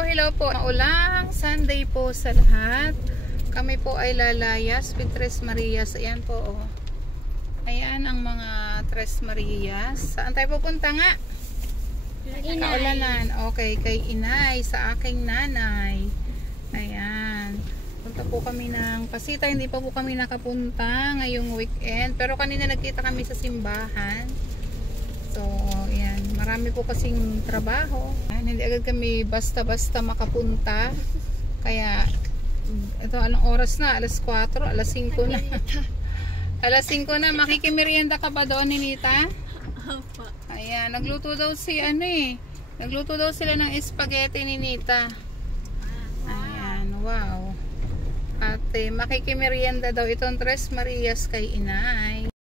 Hello po. Maulang Sunday po sa lahat. Kami po ay lalayas with Tres Marias. Ayan po, oh. Ayan ang mga Tres Marias. Saan tayo pupunta nga? Kaulanan. Okay, kay Inay, sa aking nanay. Ayan. Punta po kami ng Pasita. Hindi pa po kami nakapunta ngayong weekend. Pero kanina nagkita kami sa simbahan. So, ayan. Marami po kasing trabaho. Ayan, hindi agad kami basta-basta makapunta. Kaya, ito anong oras na? Alas 4, alas 5 na. Alas 5 na. Makikimerienda ka ba doon, Ninita? Opo. Ayan, nagluto daw si ano eh. Nagluto daw sila ng spaghetti, Ninita. Ayan, wow. At makikimerienda daw itong Tres Marias kay Inay.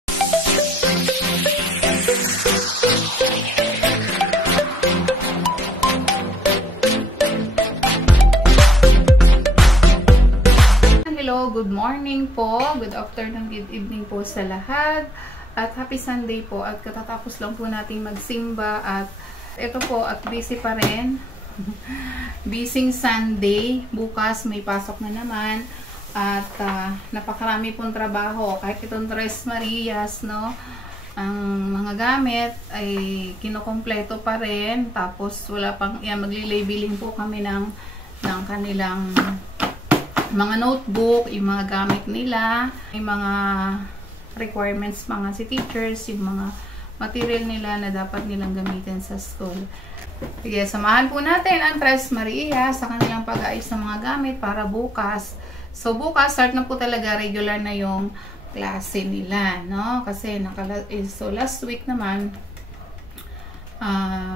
Hello, good morning po, good afternoon, good evening po sa lahat, at happy Sunday po. At katatapos lang po nating magsimba at ito po, at busy pa rin. Busy Sunday, bukas may pasok na naman at napakarami pong trabaho. Kahit itong Tres Marias, no, ang mga gamit ay kinokompleto pa rin. Tapos wala pang, yan, magli-labeling po kami ng kanilang mga notebook, yung mga gamit nila, yung mga requirements, mga si teachers, yung mga material nila na dapat nilang gamitin sa school. Sige, samahan po natin ang Tres Marias sa kanilang pag-aayos ng mga gamit para bukas. So, bukas, start na po talaga, regular na yung klase nila, no? Kasi, so last week naman,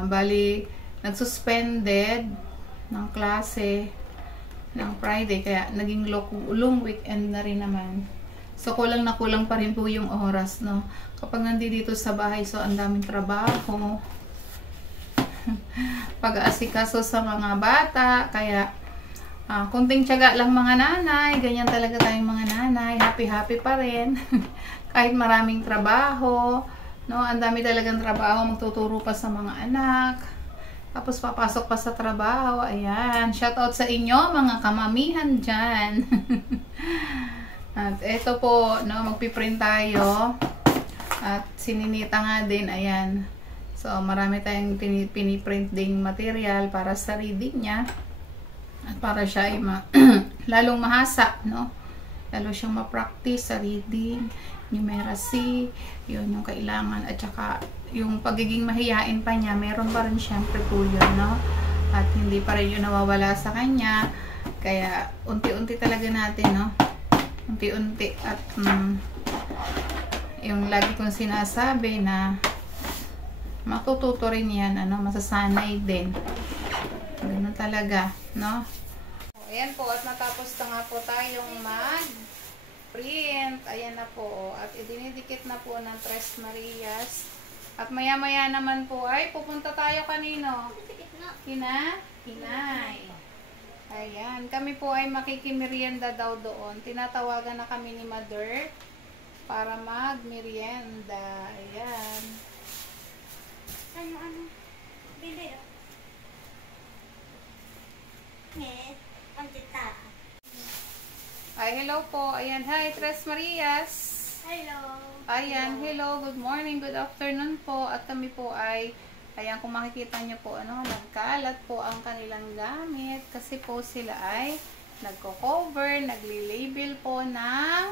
bali, nagsuspended ng klase ng Friday, kaya naging long weekend na rin naman. So, kulang na kulang pa rin po yung oras, no? Kapag nandito sa bahay, so, ang daming trabaho. Pag-aasikaso sa mga bata, kaya, kunting tiyaga lang mga nanay, ganyan talaga tayong mga nanay, happy pa rin. Kahit maraming trabaho, no? Ang dami talagang trabaho, magtuturo pa sa mga anak. Tapos papasok pa sa trabaho. Ayan. Shout out sa inyo mga kamamihan dyan. At ito po, no, magpiprint tayo. At sininita nga din. Ayan. So, marami tayong piniprint ding material para sa reading niya. At para siya ay lalong mahasa, no? Lalo siyang ma-practice sa reading, numeracy, yun yung kailangan. At saka, yung pagiging mahiyain pa niya, meron pa rin syempre po yun, no? At hindi pa rin yun nawawala sa kanya. Kaya, unti-unti talaga natin, no? Unti-unti. At, yung lagi kong sinasabi na matututo rin yan, ano? Masasanay din. Ganun talaga, no? Ayan po, at natapos na nga po tayong mag-print. Ayan na po. At idinidikit na po ng Tres Marias. At maya-maya naman po ay pupunta tayo kanino? Inay. Ayan. Kami po ay makikimerienda daw doon. Tinatawagan na kami ni Mother para mag-merienda. Ayan. Ano? Bili. Ay, hello po. Ayan, hi, Tres Marias. Hello. Ayan, hello, good morning, good afternoon po. At kami po ay, ayan, kung makikita nyo po, ano, nagkalat po ang kanilang gamit. Kasi po sila ay nagko-cover, nagli-label po ng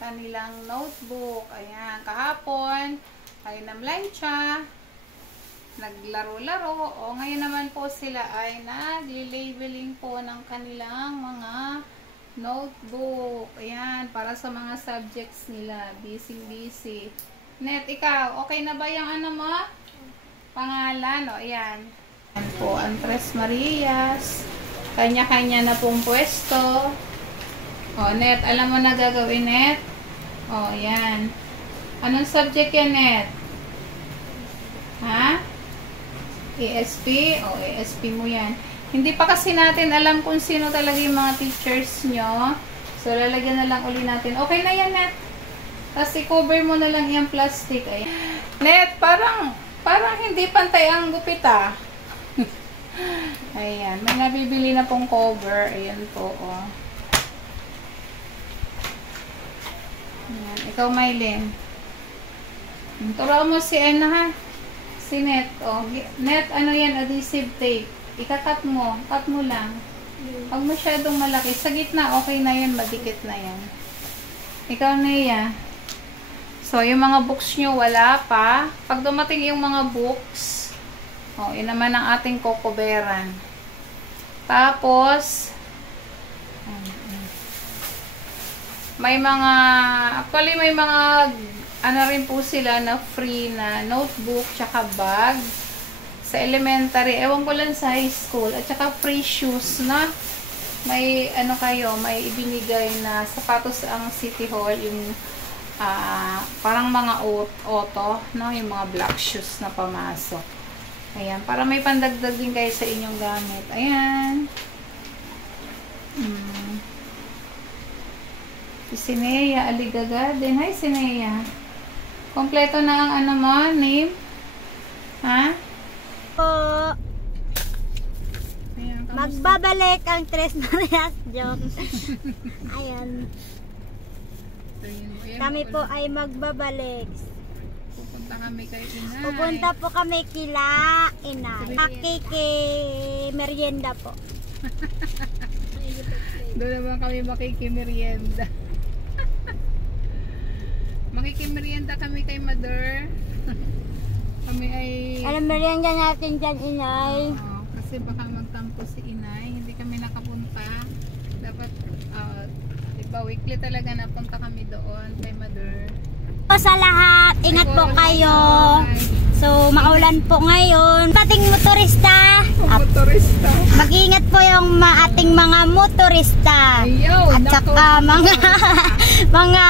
kanilang notebook. Ayan, kahapon ay namlansya, naglaro-laro. O, ngayon naman po sila ay nagli-labeling po ng kanilang mga notebook. Ayan, para sa mga subjects nila. Busy. Net, ikaw, okay na ba yung ano mo? Pangalan, o, ayan. Ayan po, ang Tres Marias. Kanya-kanya na pong pwesto. O, Net, alam mo na gagawin, Net? O, ayan. Anong subject yan, Net? Ha? ESP? O, ESP mo yan. Hindi pa kasi natin alam kung sino talaga yung mga teachers nyo. So, lalagyan na lang uli natin. Okay na yan, Net. Tapos, i-cover mo na lang yung plastic. Ayan. Net, parang hindi pantay ang gupit, ah. Ayan. May nabibili na pong cover. Ayan po, oh. Ayan. Ikaw, Mylene. Turuan mo si Anna, ha? Si Net, oh. Net, ano yan? Adhesive tape. Ika-cut mo. Cut mo lang. Huwag masyadong malaki. Sa gitna, okay na yan. Madikit na yan. Ikaw, Nea. So, yung mga books nyo, wala pa. Pag dumating yung mga books, oh, yun naman ang ating kokoberan. Tapos, may mga, actually may mga, ano rin po sila na free na notebook, tsaka bag. Sa elementary, ewan ko lang sa high school, at tsaka free shoes na may, ano kayo, may ibinigay na sapatos ang City Hall, yung, parang mga auto, no? Yung mga black shoes na pamasok. Ayan, para may pandagdag din kayo sa inyong gamit. Ayan. Si Sinea Aligaga din. Hi, Sinea. Kompleto na ang ano mo, name? Ha? Po, Ayan, magbabalik ang Tres Marias joke. Ayan. Kami po ay magbabalik. Pupunta kami kay Inay. Pupunta po kami kila Inay. Makiki merienda po. Doon naman kami makikimerienda. Makikimerienda kami kay Mother. Kami ay... Ano merienda natin dyan, Inay? Oo, kasi baka magtampo si Inay. Hindi kami nakapunta. Dapat, diba, weekly talaga napunta kami doon kay Mother. Sa lahat, ingat po kayo. So, maulan po ngayon. Ating motorista. Motorista. Mag-ingat po yung ating mga motorista. Ayaw, At saka mga mga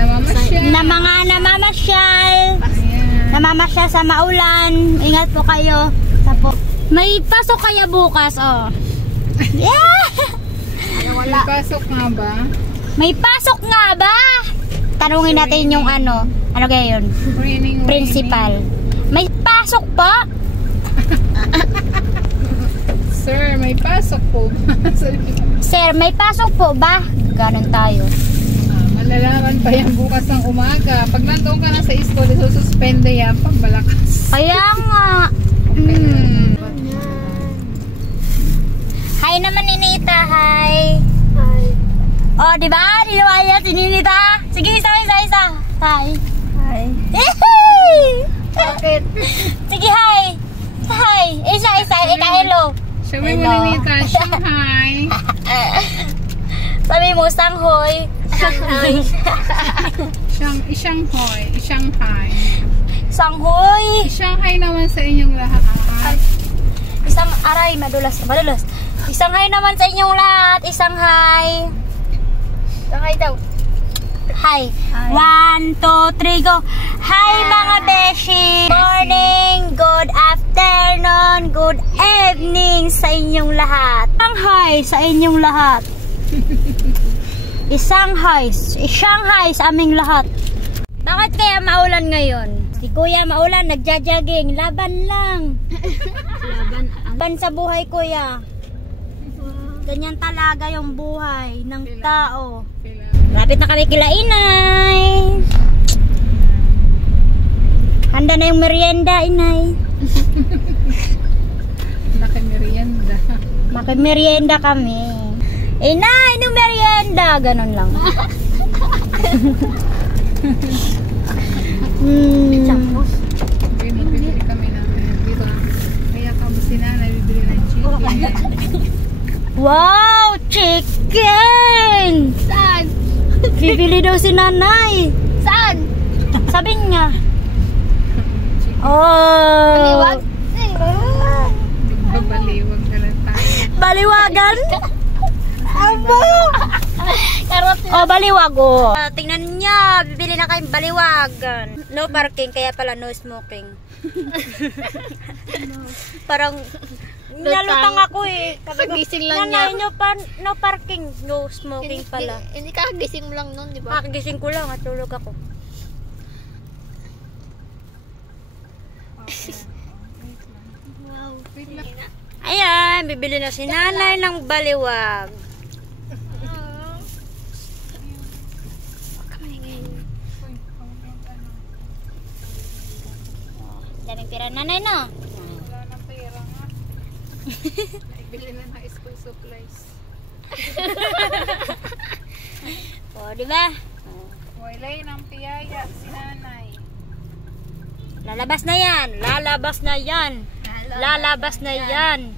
namamasyal. mga namamasyal. Ayan. Namamasyal sa maulan. Ingat po kayo. Tapo. May pasok kaya bukas, oh. Yeah! May pasok nga ba? May pasok nga ba? Tanungin natin yung ano kaya yun? Raining. Principal. May pasok pa? Sir, may pasok po. Sir, may pasok po ba? Ganon tayo. Malalaman pa yan bukas ng umaga. Pag nandoon ka na sa school, isususpende yan pag malakas. Kaya nga. Hi naman, Ninita. Hi. Oh, di ba? Diniwaya si Ninita. Sige, isa. Hi. Hi. Bakit? Sige, hi. Hi. Isa. Ika, hello. Sabi mo, Ninita, Shanghai. Sabi mo, Sanghoy. Shanghai. Sanghoy. Shanghai naman sa inyong lahat. Isang aray, madulas. Isang hi naman sa inyong lahat. Isang hi. Isang hi daw. Hi. 1, 2, 3, go. Hi mga beshi. Morning, good afternoon, good evening sa inyong lahat. Isang hi sa inyong lahat. Isang hi sa aming lahat. Bakit kaya maulan ngayon? Si Kuya maulan, nagja-jogging. Laban lang. Laban sa buhay, Kuya. Ganyan talaga yung buhay ng tao. Lapit na kami kila Inay. Handa na yung merienda, Inay. Nakimerienda. Makimerienda kami. Inay, no merienda. Ganon lang. Okay, magbibili kami ng dito. Kaya kami si Nanay bibili ng chicken. Wow, chicken! Saan? Bibili daw si Nanay. Saan? Sabi niya. Oh. Baliwag? Baliwag na lang tayo. Baliwagan? Abo! Oh, baliwag oh. Tingnan niya, bibili na kayong baliwagan. No parking, kaya pala no smoking. Parang nalutang ako eh. Kagising lang Nanay niya. nyo no parking, no smoking pala. Hindi kakagising mo lang nun, di ba? Kagising ko lang at tulog ako. Ayan, bibili na si nanay ng baliwag. Daming pira nanay, no? Wala nang pera nga. Bili na ng school supplies. O, diba? Wala ng piyaya si nanay. Lalabas na yan. Lalabas na yan. Lalabas na yan.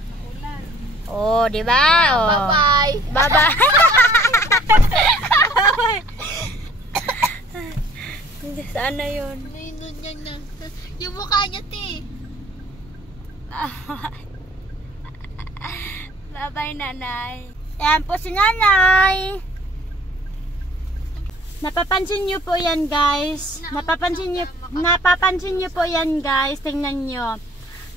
O, diba? O. Bye-bye. Bye-bye. Saan na yun? Nainon niya na. Yung mukha niya, te. Bye-bye, nanay. Yan po si nanay. Napapansin nyo po yan, guys. Napapansin nyo po yan, guys. Tingnan nyo.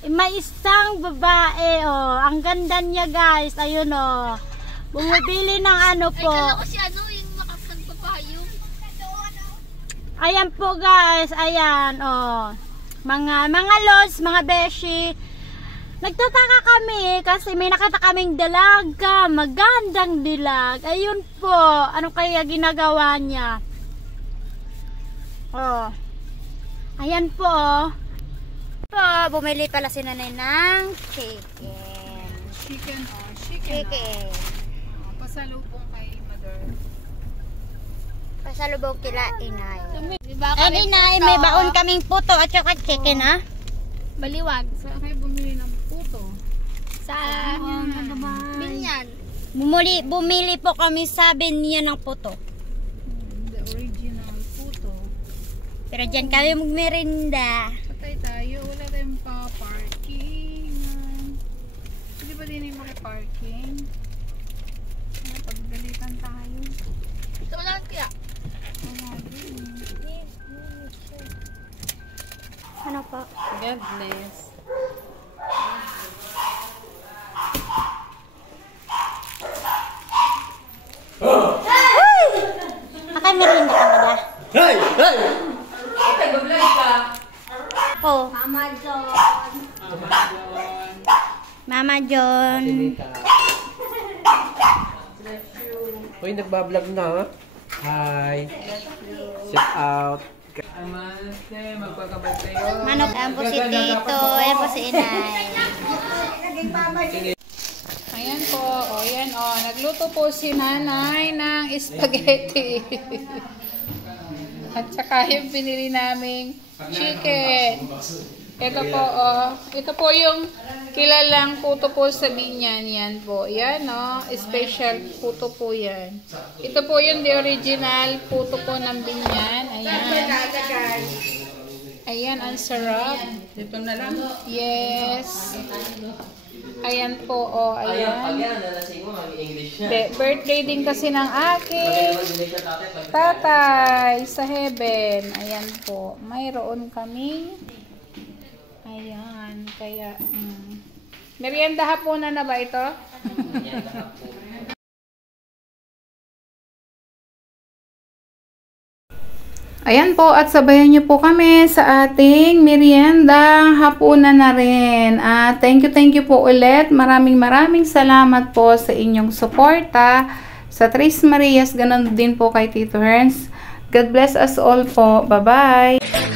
May isang babae, oh. Ang ganda niya, guys. Ayun, oh. Bumibili ng ano po. Ay, kala ko si ano, yung makapagpapayong. Ayan po, guys. Ayan, oh. Mga lods, mga beshi. Nagtataka kami kasi may nakita kaming dalaga, magandang dilag. Ayun po, ano kaya ginagawa niya? Oh. Ayan po. Bumili pala si nanay ng chicken. Chicken. Chicken. Pasalubong kay mother. Pasalubong kila inay. Diba Ay, inay, may baon kaming puto at saka chicken, ha? Baliwag. Saan kayo bumili ng puto? Sa Binyan. Bumili po kami sa binyan ng puto. The original puto. Pero dyan kami magmerinda. Patay tayo. Wala tayong pa-parking. Hindi ba din yung maki-parking? Pagdalitan tayo. Ito lang kaya. Wala din. Ano po? God bless. Akay merinda ka ba da? Hey! Hey! Oh. Mama John. Uy, nagbablog na, ha? Hi! Shout out! Manok. Ayan po si Tito. Ayan po si Inay. Ayan po. O, yan o. Nagluto po si nanay ng spaghetti. At saka yung pinili naming chicken. Ito po, o. Ito po yung kilalang puto po sa Binyan. Yan po. Yan, o. Special puto po yan. Ito po yung the original puto po ng Binyan. Ayan. Ayan, ang sarap. Dito na lang. Yes. Ayan po, o. Ayan. Birthday din kasi ng aking tatay sa heaven. Ayan po. Mayroon kami. Ayan. Kaya, merienda hapunan na ba ito? Ayan po, at sabayan niyo po kami sa ating merienda hapunan na rin. Thank you po ulit. Maraming salamat po sa inyong suporta sa Tres Marias, ganun din po kay Tito Herns. God bless us all po. Bye-bye!